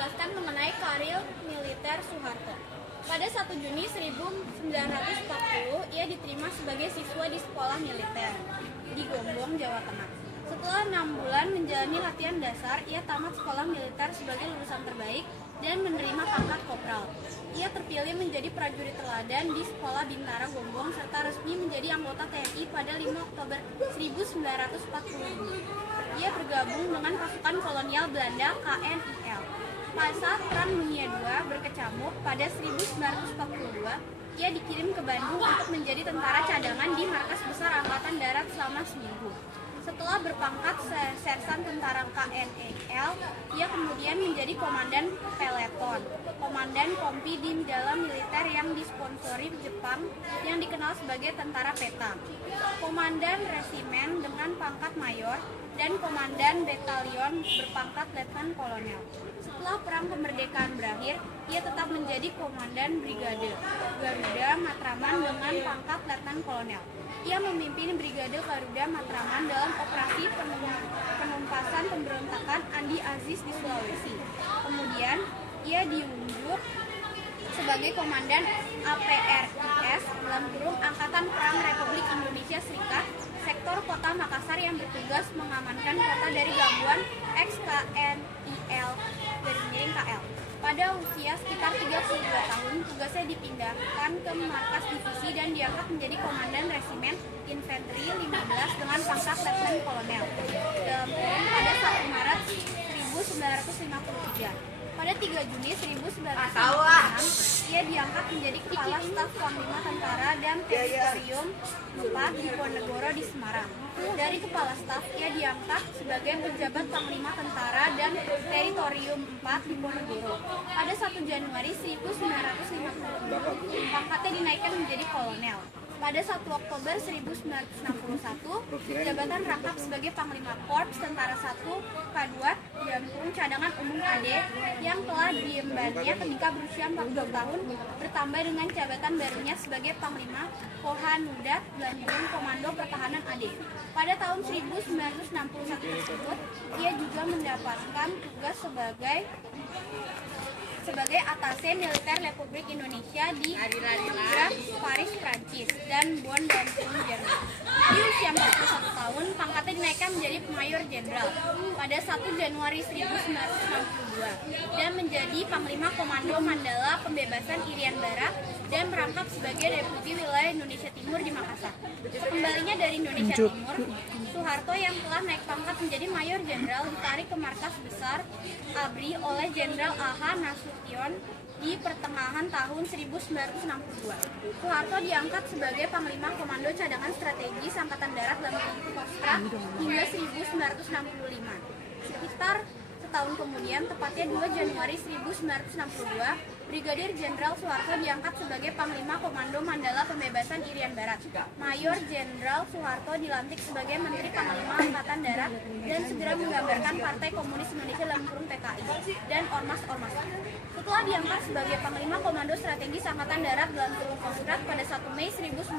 menjelaskan mengenai karir militer Soeharto. Pada 1 Juni 1940, ia diterima sebagai siswa di sekolah militer di Gombong, Jawa Tengah. Setelah 6 bulan menjalani latihan dasar, ia tamat sekolah militer sebagai lulusan terbaik dan menerima pangkat kopral. Ia terpilih menjadi prajurit teladan di Sekolah Bintara Gombong serta resmi menjadi anggota TNI pada 5 Oktober 1940. Ia bergabung dengan pasukan kolonial Belanda KNIL. Pada saat Perang Dunia II berkecamuk pada 1942, ia dikirim ke Bandung untuk menjadi tentara cadangan di Markas Besar Angkatan Darat selama seminggu. Setelah berpangkat sersan tentara KNIL, ia kemudian menjadi komandan peleton, komandan kompi di dalam militer yang disponsori Jepang yang dikenal sebagai tentara peta, komandan resimen dengan pangkat mayor, dan komandan batalion berpangkat letnan kolonel. Setelah Perang Kemerdekaan berakhir, ia tetap menjadi komandan Brigade Garuda Matraman dengan pangkat letnan kolonel. Ia memimpin Brigade Garuda Matraman dalam operasi penumpasan pemberontakan Andi Aziz di Sulawesi. Kemudian, ia diunjuk sebagai komandan APRIS Angkatan Perang Republik Indonesia Serikat, sektor Kota Makassar yang bertugas mengamankan kota dari gangguan ex-KNIL KL. Pada usia sekitar 32 tahun, tugasnya dipindahkan ke markas divisi dan diangkat menjadi komandan resimen infanteri 15 dengan pangkat letnan kolonel. Pada 1 Maret 1953. Pada 3 Juni 1956, ia diangkat menjadi Kepala Staf Panglima Tentara dan Teritorium 4 di Ponegoro di Semarang. Dari Kepala Staf, ia diangkat sebagai Pejabat Panglima Tentara dan Teritorium 4 di Ponegoro. Pada 1 Januari 1950, pangkatnya dinaikkan menjadi kolonel. Pada 1 Oktober 1961, jabatan rangkap sebagai Panglima Korps Tentara 1 K2 Cadangan Umum AD yang telah diembannya ketika berusia 40 tahun bertambah dengan jabatan barunya sebagai Panglima Kohanudat Gandrung Komando Pertahanan AD. Pada tahun 1961 tersebut, ia juga mendapatkan tugas sebagai atase militer Republik Indonesia di Paris, Prancis, dan Bonn, Jerman. Di usia 41 tahun, pangkatnya dinaikkan menjadi Mayor Jenderal pada 1 Januari 1962 dan menjadi Panglima Komando Mandala Pembebasan Irian Barat dan merangkap sebagai Deputi Wilayah Indonesia Timur di Makassar. Kembalinya dari Indonesia Timur, Soeharto yang telah naik pangkat menjadi Mayor Jenderal ditarik ke Markas Besar ABRI oleh Jenderal A.H. Nasution di pertengahan tahun 1962. Soeharto diangkat sebagai Panglima Komando Cadangan Strategis Angkatan Darat dan Kostrad hingga 1965. Sekitar setahun kemudian, tepatnya 2 Januari 1962, Brigadir Jenderal Soeharto diangkat sebagai Panglima Komando Mandala Pembebasan Irian Barat. Mayor Jenderal Soeharto dilantik sebagai Menteri Panglima Angkatan Darat dan segera menggambarkan Partai Komunis Indonesia (PKI) dan ormas-ormas. Setelah diangkat sebagai Panglima Komando Strategis Angkatan Darat dan Kostrad pada 1 Mei 1965,